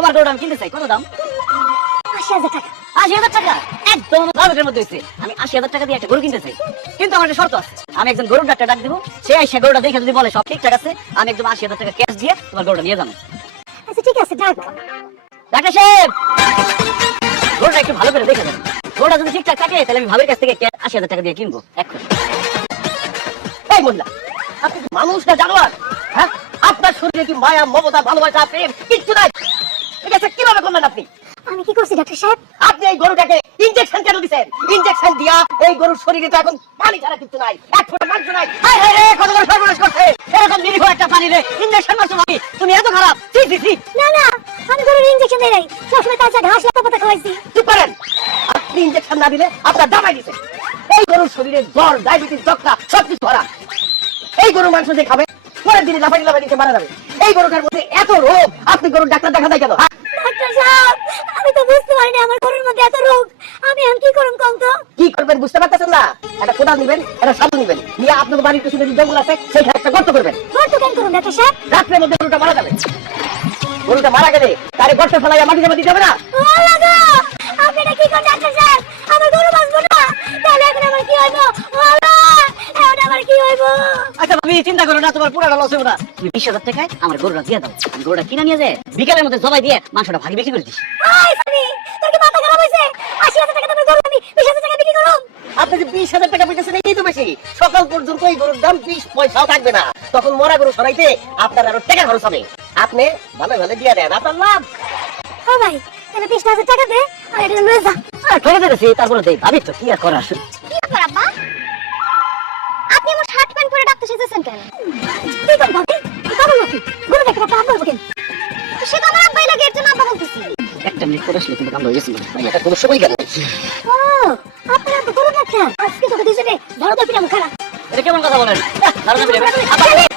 তোমার গরুটা আমি কিনতে চাই, কত দাম? 80,000 টাকা। 80,000 টাকা? একদম বাজেটের মধ্যে হইছে। আমি 80,000 টাকা দিয়ে একটা গরু কিনতে চাই, কিন্তু আমার একটা শর্ত আছে। আমি একজন গরুর ডাক্তার ডাক দেবো, সে এসে গরুটা দেখে যদি বলে সব ঠিকঠাক আছে, আমি একদম 80,000 টাকা ক্যাশ দিয়ে তোমার গরুটা নিয়ে যাবো। আচ্ছা ঠিক আছে, ডাক। ডাক্তার সাহেব, গরুটা একটু ভালো করে দেখে দেন। গরুটা যদি ঠিকঠাক থাকে তাহলে আমি ভাবের কাছ থেকে 80,000 টাকা দিয়ে কিনবো এখন। এই মহিলা, আপনি কি মানুষ না জানোয়ার? হ্যাঁ, আপনার শরীরে কি মায়া, মমতা, ভালোবাসা, প্রেম কিচ্ছু নাই? ঠিক আছে, কিভাবে করলেন আপনি? আমি কি করছি ডাক্তার সাহেব? আপনি এই গরুটাকে ইনজেকশন কেন দিছেন? ইনজেকশন দিয়া এই গরুর শরীরে তো এখন পানি ছাড়া কিছু নাই, এক ফোঁটা মাংস নাই। হায় হায় রে, কত বড় সর্বনাশ করছে! এরকম নিরীহ একটা প্রাণীরে ইনজেকশন মারছো তুমি? তুমি এত খারাপ! ছি ছি ছি! না না, আমি গরুর ইনজেকশন দেই নাই, সবসময় তাজা ঘাস লতা পাতা খাওয়াইছি। চুপ করেন। আপনি ইনজেকশন না দিলে আপনার দামাই দিছে। এই গরুর শরীরে জ্বর, ডায়াবেটিস, যক্ষ্মা সবকিছু ধরা। এই গরুর মাংস যে খাবে পরের দিনে লাফাই লাফাই দিতে মারা যাবে। এই গরুটার মধ্যে এত রোগ, আপনি গরুর ডাক্তার দেখা দেয় কেন? হ্যাঁ? ডাক্তার সাহেব, আমি তো বুঝতে পারিনি আমার গরুর মধ্যে এত রোগ। আমি এখন কি করুম কোন তো? কি করবেন বুঝতে পারতেছেন না? একটা কোদাল নিবেন, একটা সাবল নিবেন, নিয়ে আপনার বাড়ির পেছনে যে জঙ্গল আছে সেখানে একটা গর্ত করবেন। গর্ত কেন করুন ডাক্তার সাহেব? রাত্রের মধ্যে গরুটা মারা যাবে। গরুটা মারা গেলে তারে গর্ত ফেলাইয়া মাটি জমা দিতে হবে না? ও আল্লাহ গো, আপনি এটা কি করেন ডাক্তার সাহেব? আমার গরু বাঁচবো না, তাহলে এখন আমার কি হইব? ও আল্লাহ, এখন আমার কি হইব? আচ্ছা তুমি চিন্তা করো না, তোমার পুরাটা লস হবে না। তুমি 20,000 টাকায় আমার গরুটা দিয়ে দাও। আমি গরুটা কিনে নিয়ে যায় বিকালের মধ্যে জবাই দিয়ে মাংসটা ভাগে বিক্রি করে দিস। আই সানি, তোর কি মাথা খারাপ হইছে? 80,000 টাকা দামের গরু আমি 20,000 টাকা বিক্রি করুম? আপনি যে 20,000 টাকা পেতেছেন এই তো বেশি। সকাল পর্যন্ত এই গরুর দাম 20 পয়সাও থাকবে না। তখন মরা গরু সরাইতে আপনার আরো টাকা খরচ হবে। আপনি ভালো ভালো দিয়ে দেন, আপনার লাভ। ও ভাই, তাহলে 20,000 টাকা দে, আর এটা লয়ে যা। ঠকে দিতেছি, তারপরে দেই ভাবি তো কি আর করার। কি ব্যাপার আব্বা? আপনি আমার শার্ট প্যান্ট পরে ডাক্তার সেজেছেন কেন? কি কর ভাবি? কারণ নাকি? গরু দেখতে পাবো আব্বা বলবেন। সে তো আমার আব্বাই লাগে, এর জন্য আব্বা বলতেছি। একটা মিনিট করে আসলে কিন্তু কাম হয়ে গেছিল। এটা কোনো সময় গেল। ও, আপনারা তো গরু ডাক্তার। আজকে তোকে দুজনে ধরো তো পিরাম খারাপ। এটা কেমন কথা বলেন? দাঁড়ান, দাঁড়ান, দাঁড়ান।